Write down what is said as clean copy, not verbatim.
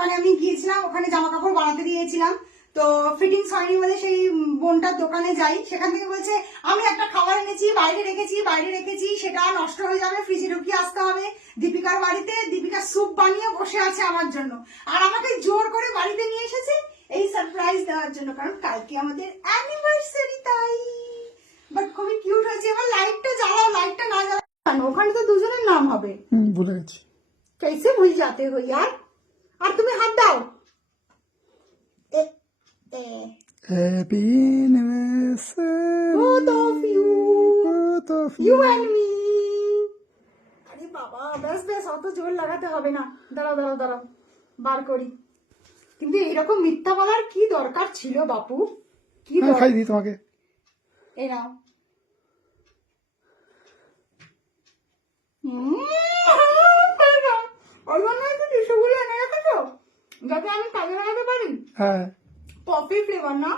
দোকানে আমি গিয়েছিলাম, ওখানে জামা কাপড় বানাতে দিয়েছিলাম, তো ফিটিংস হয়নি বলে সেই বোনটার দোকানে যাই, সেখান থেকে বলছে আমি একটা খাবার এনেছি বাইরে রেখেছি সেটা নষ্ট হয়ে যাবে, ফ্রিজে ঢুকিয়ে আসতে হবে। দীপিকার বাড়িতে দীপিকা স্যুপ বানিয়ে বসে আছে আমার জন্য, আর আমাকে জোর করে বাড়িতে নিয়ে এসেছে এই সারপ্রাইজ দেওয়ার জন্য, কারণ কালকে আমাদের অ্যানিভার্সারি। তাই বাট খুবই কিউট হয়েছে। এবার লাইটটা জ্বালাও, লাইটটা না জ্বালাও ওখানে তো দুজনের নাম হবে। ভুলে গেছি। कैसे भूल जाते हो यार। और तुम्हें हाथ दाओ। Happy anniversary. Both of you. Both of You and me. আরে বাবা বেশ বেশ, অত জোর লাগাতে হবে না। দাঁড়াও বার করি। কিন্তু এরকম মিথ্যা বলার কি দরকার ছিল বাপু? কি খাই দিই তোমাকে। এই নাও। ওই জন্য একটু টিস্যুগুলো এনে রেখেছো যাতে আমি কাজে লাগাতে পারি। হ্যাঁ কফি ফ্লেভার না?